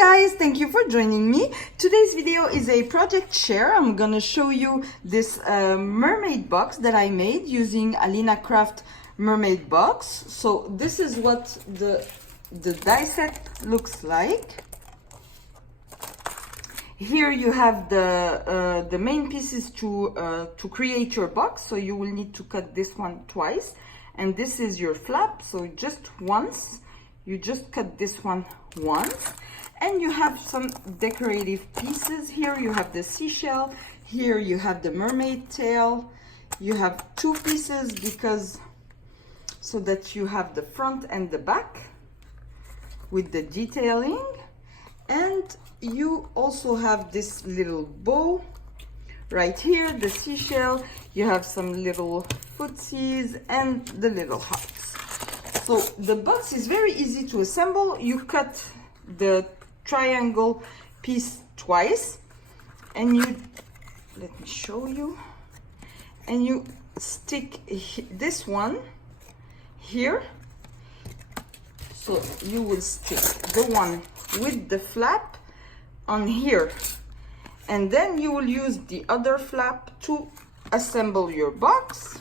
guys, thank you for joining me. Today's video is a project share. I'm gonna show you this mermaid box that I made using Alinacraft mermaid box. So this is what the die set looks like. Here you have the main pieces to create your box. So you will need to cut this one twice, and this is your flap. So just once, you just cut this one once, and you have some decorative pieces. Here you have the seashell, here you have the mermaid tail. You have two pieces because so that you have the front and the back with the detailing, and you also have this little bow right here, the seashell. You have some little footsies and the little hearts. So the box is very easy to assemble. You cut the triangle piece twice, and you, let me show you, and you stick this one here. So you will stick the one with the flap on here, and then you will use the other flap to assemble your box.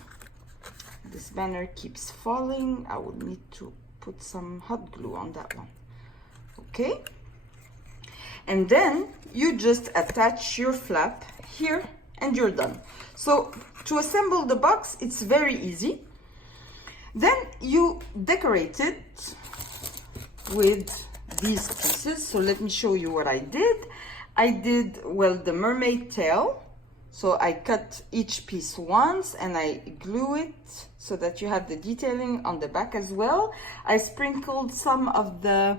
This banner keeps falling. I will need to put some hot glue on that one. Okay, and then you just attach your flap here and you're done. So to assemble the box, it's very easy. Then you decorate it with these pieces. So let me show you what I did. I did, well, the mermaid tail. So I cut each piece once and I glue it so that you have the detailing on the back as well. I sprinkled some of the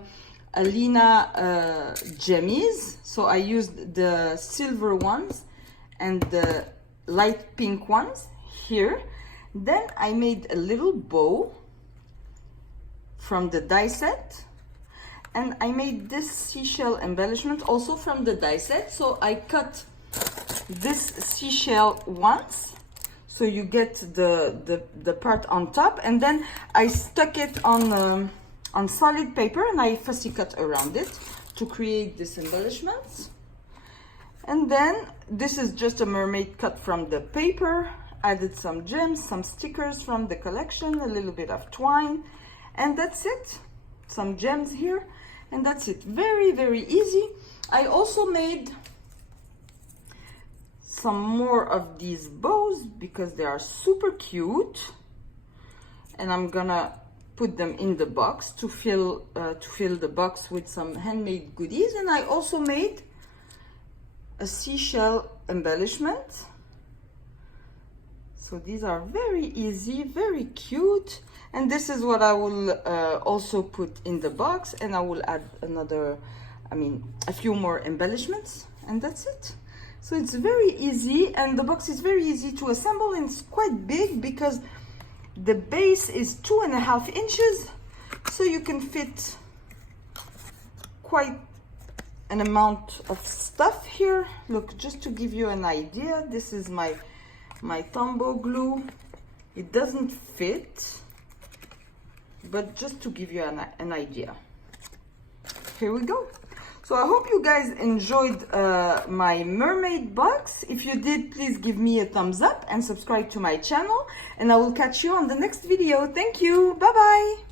Alina gemmies. So I used the silver ones and the light pink ones here. Then I made a little bow from the die set. And I made this seashell embellishment also from the die set. So I cut this seashell once, so you get the part on top, and then I stuck it on solid paper, and I fussy cut around it to create this embellishment. And then this is just a mermaid cut from the paper. Added some gems, some stickers from the collection, a little bit of twine, and that's it. Some gems here, and that's it. Very, very easy. I also made some more of these bows because they are super cute, and I'm gonna put them in the box to fill the box with some handmade goodies. And I also made a seashell embellishment. So these are very easy, very cute, and this is what I will also put in the box, and I will add a few more embellishments, and that's it. So it's very easy, and the box is very easy to assemble, and it's quite big because the base is 2.5 inches, so you can fit quite an amount of stuff here. Look, just to give you an idea, this is my Tombow glue. It doesn't fit, but just to give you an idea. Here we go. So I hope you guys enjoyed my mermaid box. If you did, please give me a thumbs up and subscribe to my channel, and I will catch you on the next video. Thank you. Bye bye.